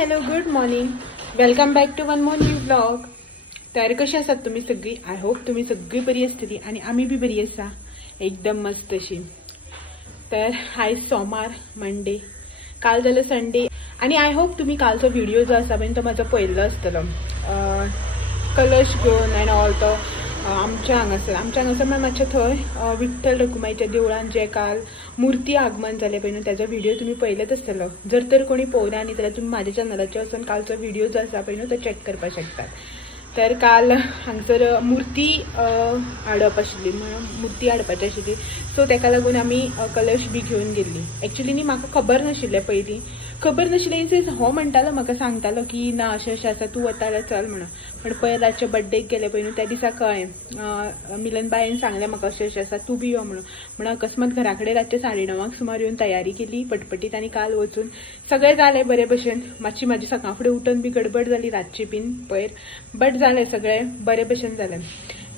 Hello good morning, welcome back to one more new blog. तर कशी आसात तुम्ही सगळी? आय होप तुम्ही सगळी बरी आसतली आणि आम्ही बी बरी आसा, एकदम मस्त अशी. तर आयज सोमार, मंडे, काल जालो संडे आणि आय होप तुम्ही कालचो व्हिडिओ जो आसा पळय तो म्हाजो पळयल्लो आसतलो. कलश घेवन एंड ऑल तो आमच्या हांगासर म्हळ्यार मातशें थंय विठ्ठल रखुमाईच्या देवळान जे काल मुर्ती आगमन जालें पळय न्हू, त्याचो व्हिडिओ तुम्ही पळयलोच आसतलो. जर कोणी पळोवना न्ही जाल्यार तुम्ही म्हाज्या चॅनलाचेर वचून कालचो व्हिडिओ जो आसा पळय न्हू तो चॅक करपाक शकतात. तर काल हांगसर मूर्ती हाडप आशिल्ली, मूर्ती हाडपाची आशिल्ली, सो ताका लागून आमी कलश बी घेवन गेल्ली. एक्चुअली न्ही म्हाका खबर नाशिल्लें पयलीं, खबर नाशिल्लें इन सेन्स हो म्हणटालो म्हाका सांगतालो की ना अशें आसा तूं वता जाल्यार चल म्हणून. पण पयर रातचे बर्थडेक गेले पळय न्हू त्या दिसा कळ्ळें, मिलन बायन सांगलें म्हाका अशें आसा तूं बी यो म्हणून अकस्मात घरा कडेन रातचे 9:30 सुमार येवन तयारी केली पटपटीत आनी काल वचून सगळें जालें बरे भशेन. मातशी म्हाजी सकाळ फुडें उठून बी गडबड जाली रातची बीन पयर, बट जालें सगळें बरे भशेन जालें.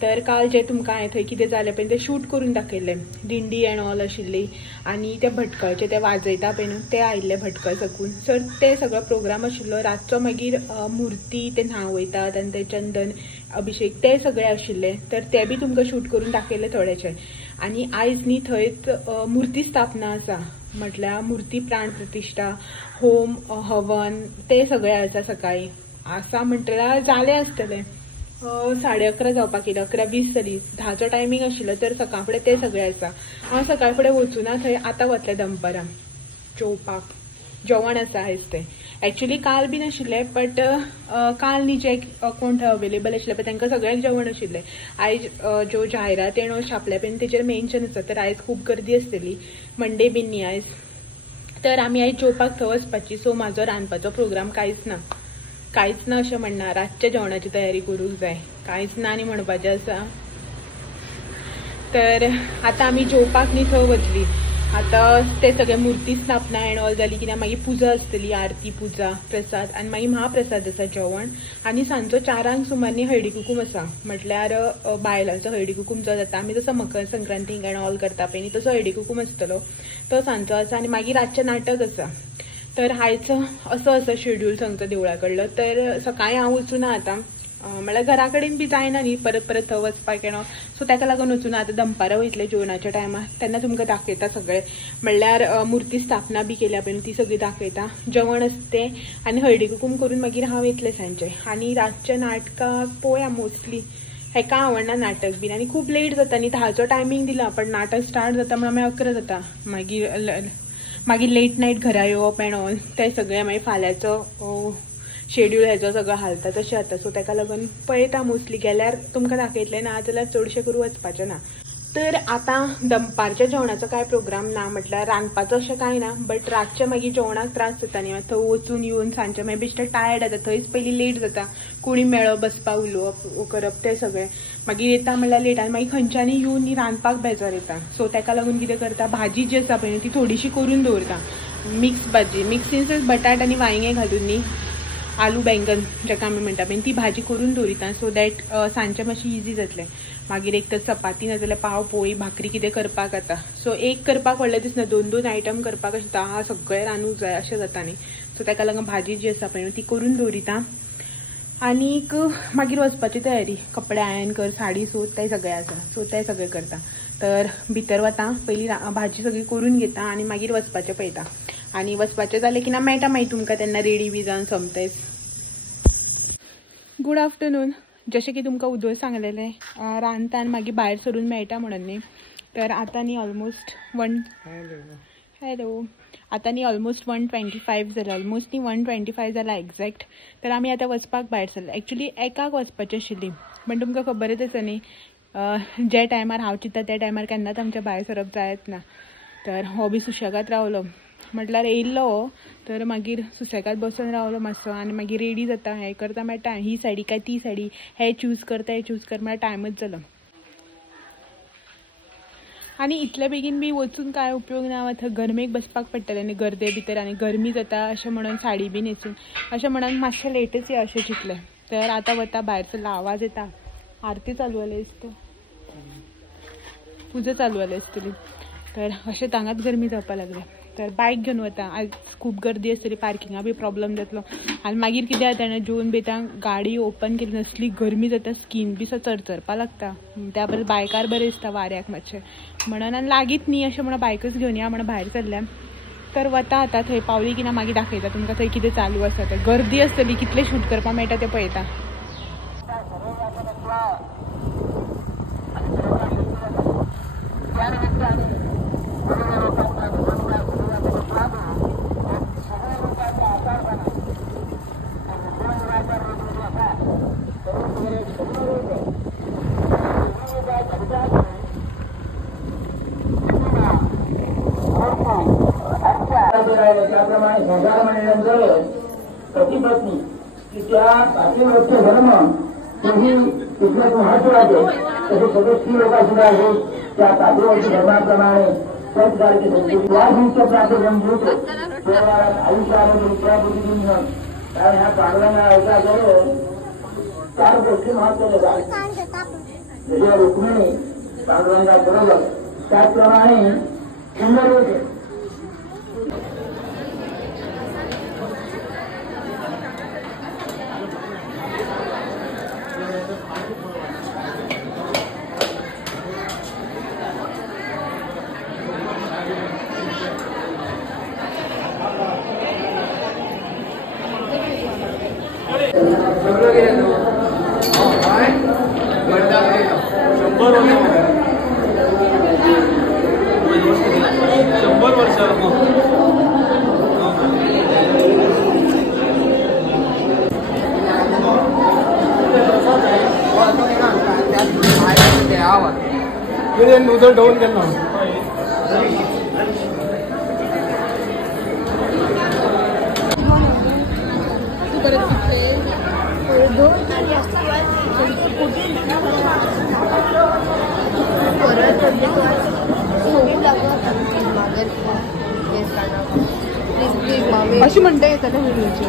तर काल जे तुमकां हांवें थंय कितें जालें पळय तें शूट करून दाखयलें. दिंडी एंड ऑल आशिल्ली आनी ते भटकळचे ते वाजयता पळय न्हू ते आयिल्ले भटकळ सकून. सर ते सगळो प्रोग्राम आशिल्लो. रातचो मागीर मुर्ती ते न्हावयतात आनी ते चंदन अभिषेक ते सगळे आशिल्ले, तर ते बी तुमकां शूट करून दाखयले थोडेशे. आनी आयज न्ही थंयच मुर्ती स्थापना आसा, म्हटल्यार मुर्ती प्राण प्रतिश्ठा, होम हवन ते सगळे आसा सकाळीं. आसा म्हणटल्यार जालें आसतलें 11:30 जावपाक येयले, 11:20 जाली. 10चो टायमींग आशिल्लो, तर सकाळ फुडें ते सगळे आसा. हांव सकाळ फुडें वचूना थंय, आतां वतलें दनपारां जेवपाक. जेवण आसा आयज तें. एक्चुअली काल बी नाशिल्लें, बट काल न्ही जे कोण थंय अवेलेबल आशिल्ले पळय तांकां सगळ्यांक जेवण आशिल्लें. आयज ज्यो जायरात येणो छापल्या पळय तेचेर मेन्शन आसा, तर आयज खूब गर्दी आसतली, मंडे बीन न्ही आयज. तर आमी आयज जेवपाक थंय वचपाची. सो म्हाजो रांदपाचो प्रोग्राम कांयच ना अशें म्हणना. रातच्या जेवणाची तयारी करूंक जाय, कांयच ना न्ही म्हणपाचें आसा. तर आतां आमी जेवपाक न्ही थंय वतली. आतां ते सगळे मुर्ती स्थापना एंड ऑल जाली की मागीर पुजा आसतली, आरती पुजा प्रसाद आनी मागीर महाप्रसाद आसा जेवण. आनी सांजचो 4 सुमार न्ही हळदी कुकूम आसा, म्हटल्यार बायलांचो हळदी कुकूम जो जाता आमी जसो मकर संक्रांतीक एंड ऑल करता पळय न्ही तसो हळदी कुकूम आसतलो तो सांजचो आसा. आनी मागीर रातचें नाटक आसा. तर आयज असो शेड्यूल सांगचो देवळा कडलो. तर सकाळीं हांव वचूना आतां, म्हळ्यार घरा कडेन बी जायना न्ही परत थंय वचपाक येणो, सो ताका लागून वचूना. आतां दनपारां वयतलें जेवणाच्या टायमार, तेन्ना तुमकां दाखयता सगळें. म्हणल्यार मूर्ती स्थापना बी केल्या पळय ती सगळी दाखयता, जेवण आसता तें आनी हळदी कुकूम करून मागीर हांव येतलें सांजचें. आनी रातच्या नाटकाक पळोवया मोस्टली, हेका आवडना नाटक बीन आनी खूब लेट जाता न्ही. 10चो टायमींग दिला, पण नाटक स्टार्ट जाता म्हणल्यार 11 जाता. मागीर लेट नायट घरा येवप एंड ऑल ते सगळें मागीर फाल्यांचो शेड्यूल हेजो सगळो हालता तशें जाता. सो ताका लागून पळयता मोस्टली, गेल्यार तुमकां दाखयतलें, ना जाल्यार चडशें करून वचपाचें ना. तर आतां दनपारच्या जेवणाचो कांय प्रोग्राम ना, म्हटल्यार रांदपाचो अशें कांय ना, बट रातचें मागीर जेवणाक त्रास जाता न्ही. थंय वचून येवन सांजचें मागीर बेश्टें टायर्ड जाता. थंयच पयलीं लेट जाता, कोणी मेळप बसपाक उलोवप करप तें सगळें. मागीर येता म्हणल्यार लेट आनी मागीर खंयच्यानी येवन न्ही रांदपाक बेजार येता. सो ताका लागून कितें करता, भाजी जी आसा पळय ती थोडीशी करून दवरता. मिक्स भाजी, मिक्स इन सेन्स बटाट आनी वांयगें घालून न्ही, आलू बैंगन जाका आमी म्हणटा पळय ती भाजी करून दवरिता. सो दॅट सांजचें मातशें इजी जातलें. मागीर एक तर चपाती ना जाल्यार पाव पोळी भाकरी कितें करपाक जाता. सो एक करपाक व्हडलें दिसना, 2-2 आयटम करपाक अशें जाता, सगळें रांदूंक जाय अशें जाता न्ही. सो ताका लागून भाजी जी आसा पळय ती करून दवरिता. आनीक मागीर वचपाची तयारी, कपडे आयरन कर, साडी सोद तें सगळें आसा. सो तें सगळें करता. तर भितर वता, पयलीं भाजी सगळी करून घेता आनी मागीर वचपाचें पळयता. आनी वचपाचें जालें की ना मेळटा मागीर तुमकां तेन्ना रेडी बी जावन समटायज. Good afternoon. जशें की तुमकां उदोळ सांगलेलें रांदता आनी मागीर भायर सरून मेळटा म्हणून न्ही. तर आतां न्ही ऑलमोस्ट आतां न्ही ऑलमोस्ट 1:25 जाला, ऑलमोस्ट न्ही 1:25 जाला एक्झॅक्ट. तर आमी आतां वचपाक भायर सरले. एक्चुअली एकाक वचपाची आशिल्ली, पण तुमकां खबरच आसा न्ही जे टायमार हांव चिंत्ता त्या टायमार केन्नाच आमच्या भायर सरप जायत ना. तर हो बी सुशेगाद रावलो, म्हटल्यार येयल्लो हो, तर मागीर सुशेगाद बसून रावलो मातसो आनी मागीर रेडी जाता, हें करता मेळटा, ही सायडी काय ती सायडी, हें चूज कर म्हळ्यार टायमच जालो. आनी इतले बेगीन बी वचून कांय उपयोग ना, थंय गरमेक बसपाक पडटलें न्ही गर्दे भितर आनी गरमी जाता अशें म्हणून साडी बी न्हेसून अशें म्हणून मातशें लेटच या अशें चिंतलें. तर आतां वता भायर सरला, आवाज येता, आरती चालू जाली आसता, पुजा चालू जाली आसतली. तर अशें हांगाच गरमी जावपाक लागलें. तर बायक घेवन वता. आज खूब गर्दी आसतली, पार्किंगा बी प्रॉब्लम जातलो. आनी मागीर कितें जाता जाणा, जेवन बेतांक गाडी ओपन केली नसली गरमी जाता, स्कीन बी चरचरपा लागता. त्या बरें बायकार बरें दिसता वाऱ्याक मातशें म्हणून. आनी लागीत न्ही अशें म्हणून बायकच घेवन या म्हणून भायर सरल्या. तर वता आतां थंय पावली की ना मागीर दाखयता तुमकां थंय कितें चालू आसा तें. गर्दी आसतली, कितलें शूट करपाक मेळटा तें पळयता. त्याप्रमाणे संसार मंडळांजवळ पती-पत्नी की त्या पाठीवरचे धर्म तेही तिथलेच महत्वाचे. तसे सदस्य लोक सुद्धा आहेत त्या पाठीवरच्या धर्माप्रमाणे संस्कारचे संस्कृती या दिवशी प्राप्त गंभूत व्यवहारात आयुष्यामध्ये विद्याबुद्धी. कारण ह्या पांडुरंगा अवताराकडे 4 गोष्टी महत्वाच्या आहेत. जसे रुक्मिणी पांडुरंगाबरोबर त्याचप्रमाणे सुंदर होते. नूदल डाऊन केला अशी म्हणता येतं ना व्हिडिओची.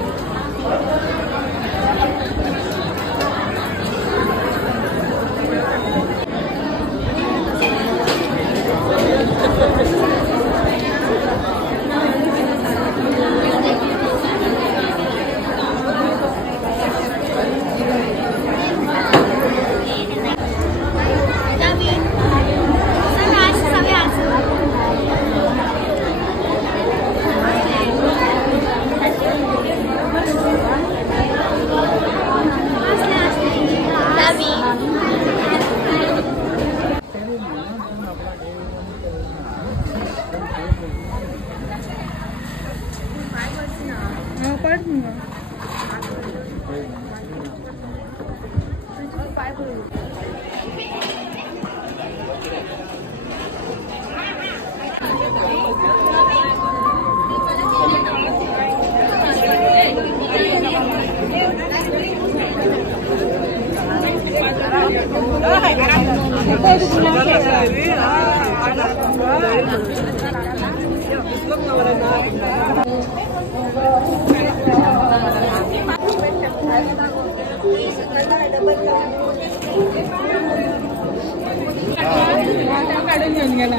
काढून घेऊन गेला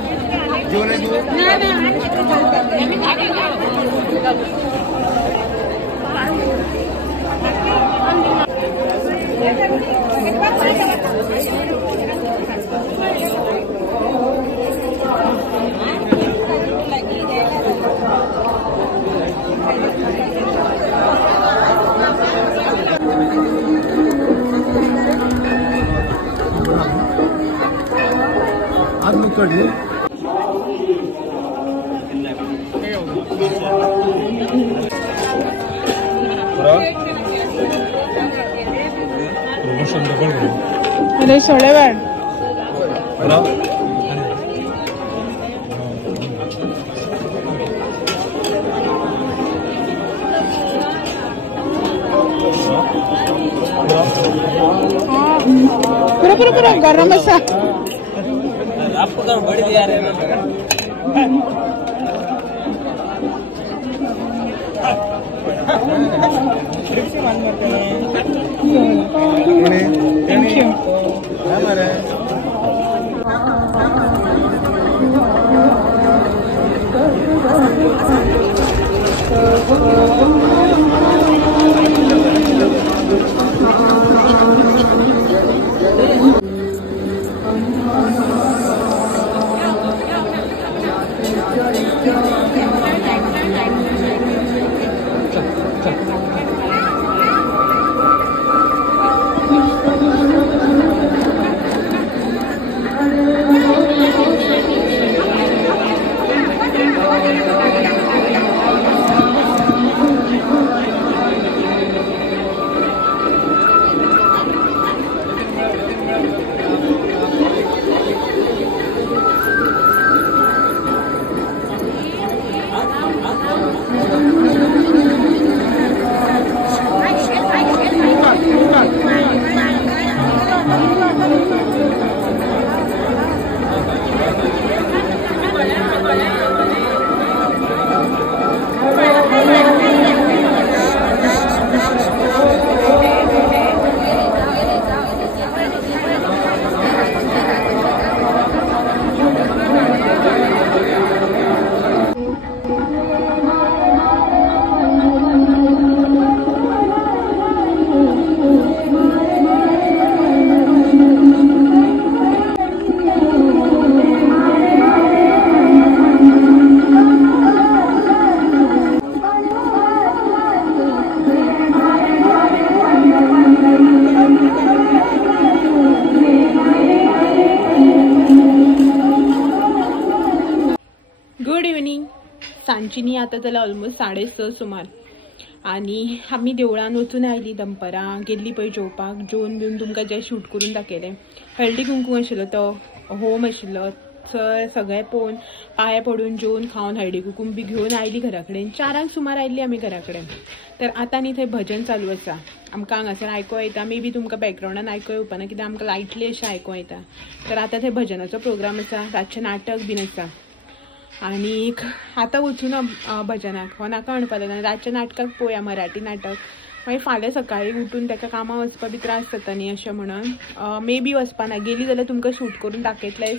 आज मुकडी अरे सोडे वाढ पूरा पूरा पूरा गरम असा आपको तो बड़ी दिया रहे थैंक यू सांजची आता जाल्यार ऑलमोस्ट 6:30 सुमार आणि आम्ही देवळान वचून आयली दनपारां गेल्ली पळय जेवपाक जेवन बिवन तुमकां जे शूट करून दाखयलें हळदी कुंकू आशिल्लो तो होम आशिल्लो सगळें पळोवन पांय पडून जेवन खावन हळदी कुंकू बी घेवन आयली घरा कडेन 4 सुमार आयल्ली आमी घरा कडेन तर आतां न्ही थंय भजन चालू आसा आमकां हांगासर आयकूं येता मे बी तुमकां बॅकग्रावंडान आयकूं येवपाना कित्याक आमकां लायटली अशें आयकूं येता तर आतां थंय भजनाचो प्रोग्राम आसा रातचें नाटक बीन आसा आणि आतां वचून भजनाक हो नाका म्हणपाक लागला रातच्या नाटकाक पळोवया मराठी नाटक मागीर फाल्यां सकाळीं उठून ताका कामां वचपाक बी त्रास जाता न्ही अशें म्हणून मे बी वचपाना गेली जाल्यार तुमकां शूट करून दाखयतलें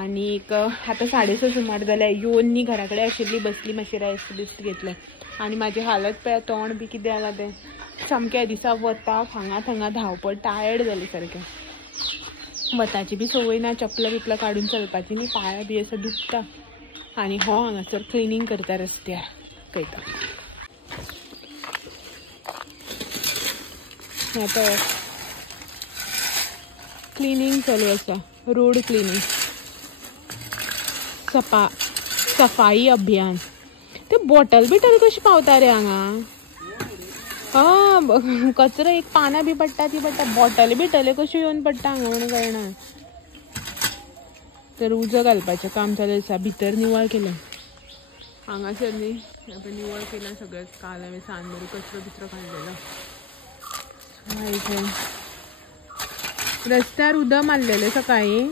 आनीक आतां 6:30 सुमार जाल्यार येवन न्ही घरा कडेन आशिल्ली बसली मातशी रेस्ट बिस्ट घेतलें आनी म्हाजी हालत पळय तोंड बी कितें जालां तें सामकें दिसा वता हांगा थंगा धांवपळ टायर्ड जालें सारकें वताची बी संवय ना चपलां बिपलां काडून चलपाची न्ही पांयां बी असो दुखता आणि हो हांगासर क्लिनींग करता रस्त्यार पळयता आता क्लिनींग चालू आसा रोड क्लिनींग सफाई अभियान ते बॉटल बिटल कशी पावता रे हांगा कचरो एक पानां बी पडटा ती पडटा बॉटल बिटले कश्यो येवन पडटा हांगा म्हणून कळना तर उजो घालपाचें काम चालू आसा भितर निवळ केलें हांगासर न्ही आपण निवळ केला सगळें काल हांवें सांदर कचरो बिचरो काडलेलो रस्त्यार उदक मारलेलें सकाळीं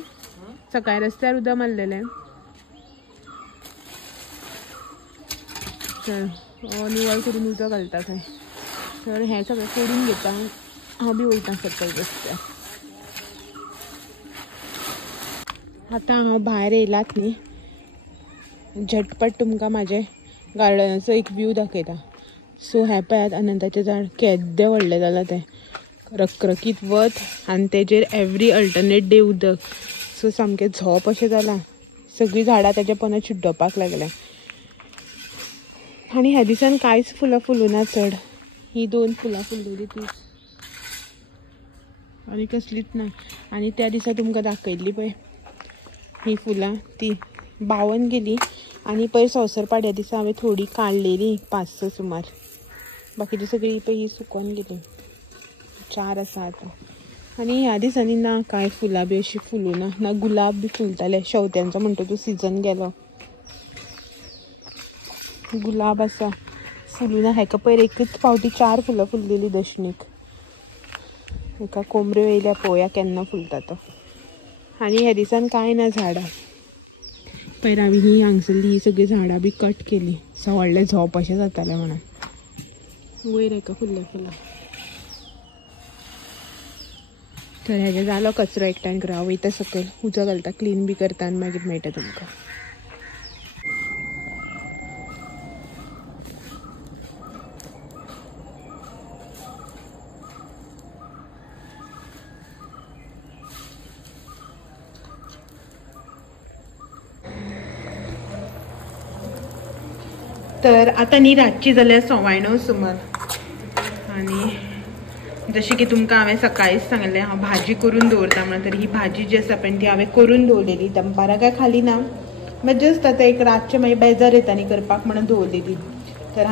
रस्त्यार उदक मारलेलें चल निवळ करून उजो घालता थंय तर हें सगळें करून घेता हांव बी वयता सकयल रस्त्यार आतां हांव भायर येयलात न्ही झटपट तुमकां म्हाजे गार्डनाचो एक व्यू दाखयता सो हें पळयात अनंताचें झाड केद्दें व्हडलें जालां तें रखरखीत वत आनी तेजेर एवरी अल्टरनेट डे उदक सो सामकें झोप अशें जालां सगळीं झाडां तेजे पोंदा चिड्डोवपाक लागल्या आनी ह्या दिसान कांयच फुलां फुलूना चड ही 2 फुलां फुललेली तीच आनी कसलीच ना आनी त्या दिसा तुमकां दाखयल्ली पळय ही फुलां ती बावन गेली आनी पयर संवसरपाड्या दिसा हांवें थोडी काडलेली 5-6 सुमार बाकीची सगळी पळय ही सुकोवन गेली 4 आसा आतां आनी ह्या दिसांनी ना कांय फुलां बी अशी फुलूना ना गुलाब बी फुलताले शेवत्यांचो म्हणटा तो सिजन गेलो गुलाब आसा फुलूना हेका पयर एकच फावटी 4 फुलां फुललेली दशणीक एका कोमऱ्यो येयल्या पळोवया केन्ना फुलता तो आनी ह्या दिसान कांय ना झाडां पयर हांवें ही हांगसरली ही सगळीं झाडां बी कट केली स व्हडलें झोप अशें जातालें म्हणून वयर एका फुलल्या फुलां तर हेजें जालो कचरो एकठांय करून हांव वयता सकयल उजो घालता क्लीन बी करता आनी मागीर मेळटा तुमकां तर आता न्ही रातची जाल्यार 9:15 सुमार आणि जशी की तुमकां हांवें सकाळीच सांगलें हांव भाजी करून दवरता म्हणून. तर ही भाजी जी आसा पळय ती हांवें करून दवरलेली, दनपारां काय खाली ना, मात जस्ट आतां एक रातचें मागीर बेजार येता न्ही करपाक म्हणून दवरलेली. तर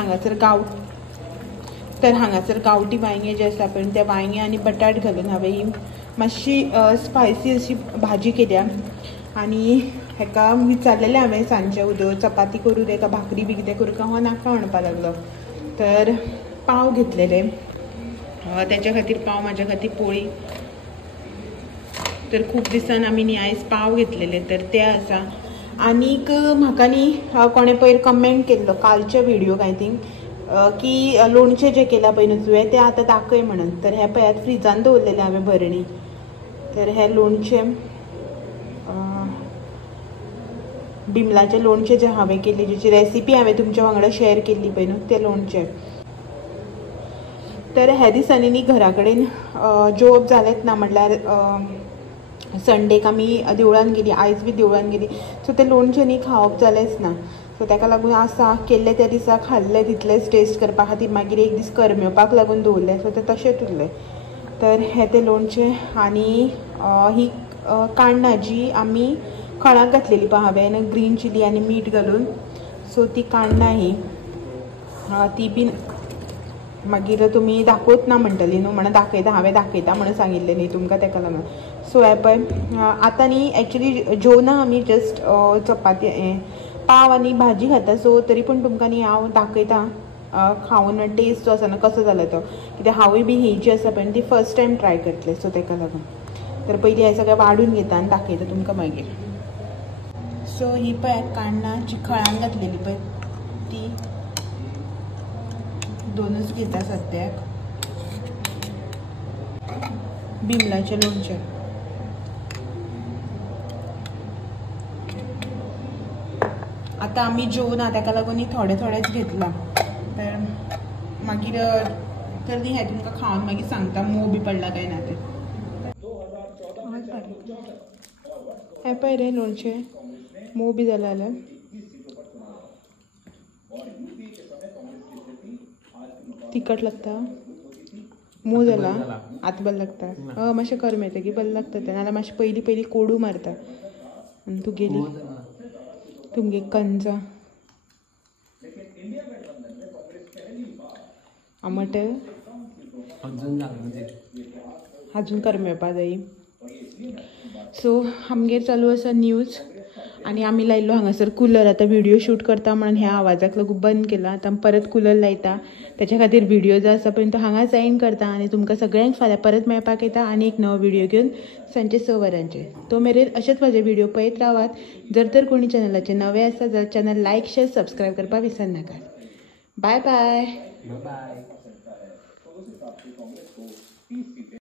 हांगासर गांवठी वांयगे जे आसा पळय ते वांयगे आनी बटाट घालून हांवें ही मातशी स्पायसी अशी भाजी केल्या. आनी हेका विचारलेलें हांवें सांजचें उदक चपाती करूं दे का भाकरी बी कितें करूं का, हो नाका म्हणपाक लागलो. तर पाव घेतलेले, तेच्या खातीर पाव म्हाज्या खातीर पोळी. तर खूब दिसान आमी न्ही आयज पाव घेतलेले तर ते आसा. आनीक म्हाका न्ही कोणें पयर कमेंट केल्लो कालच्या व्हिडिओक आय थिंक की लोणचें जें केलां पळय न्हू तुवें तें आतां दाखय म्हणून. तर हें पळयात फ्रिजान दवरलेलें हांवें भरणी. तर हें लोणचें बिमलाचें लोणचें जें हांवें केल्ली, जेची रेसिपी हांवें तुमच्या वांगडा शेअर केल्ली पळय न्हू तें लोणचें. तर ह्या दिसांनी न्ही घरा कडेन जेवप जालेंच ना, म्हणल्यार संडेक आमी देवळान गेली, आयज बी देवळान गेली, सो तें लोणचें न्ही खावप जालेंच ना. सो ताका लागून आसा केल्लें त्या दिसा खाल्लें तितलेंच टेस्ट करपा खातीर, मागीर एक दीस करमेवपाक लागून दवरलें, सो तें तशेंच उरलें. तर हें तें लोणचें आनी ही काण्णां जी आमी खणाक घातलेली पळय हांवें ग्रीन चिली आनी मीठ घालून, सो ती काण्णां ही ती बीन मागीर तुमी दाखोवच ना म्हणटली न्हू, म्हणून दाखयता हांवें दाखयता म्हणून सांगिल्लें न्ही तुमकां ताका लागून. सो हें पळय आतां न्ही एक्चुली जेवना आमी, जस्ट चपाती पाव आनी भाजी खाता. सो तरी पूण तुमकां न्ही हांव दाखयता खावन टेस्ट जो आसा न्हू कसो जालो तो, कित्याक हांवूय बी ही जी आसा पळय ती फर्स्ट टायम ट्राय करतलें, सो ताका लागून. तर पयलीं हें सगळें वाडून घेता आनी दाखयता तुमकां मागीर. सो ही पळय काण्णां जी खळान घातलेली पळय ती दोनच घेता सद्याक. बिमलाचें लोणचें आतां आमी जेवना ताका लागून थोडेंच घेतलां. तर मागीर तर न्ही हें तुमकां खावन मागीर सांगता मोव बी पडला काय ना तें. हें पळय रे लोणचें मोव बी जालें जाल्यार तिखट लागता, मोव जाला आतां बरें लागता. मातशें करमेतकीर बरें लागता तें, नाल्यार मातशें पयलीं कोडू मारता. आनी तूं गेली तुमगे कंजा आमट अजून करमेवपा जायी. सो आमगेर चालू आसा न्यूज आनी आमी लायल्लो हांगासर कुलर. आतां व्हिडिओ शूट करता म्हणून ह्या आवाजाक लागून बंद केला. आतां परत कुलर लायता, त्याच्या खातीर व्हिडिओ जो आसा पळय तो हांगाच एंड करता आनी तुमकां सगळ्यांक फाल्यां परत मेळपाक येता आनी एक नवो व्हिडिओ घेवन सांजचे 6 वरांचेर. तो मेरेन अशेंच म्हाजे व्हिडिओ पळयत रावात. जर तर कोणी चॅनलाचे नवे आसा जाल्यार चॅनल लायक शेअर सबस्क्रायब करपाक विसरनाका. Bye bye.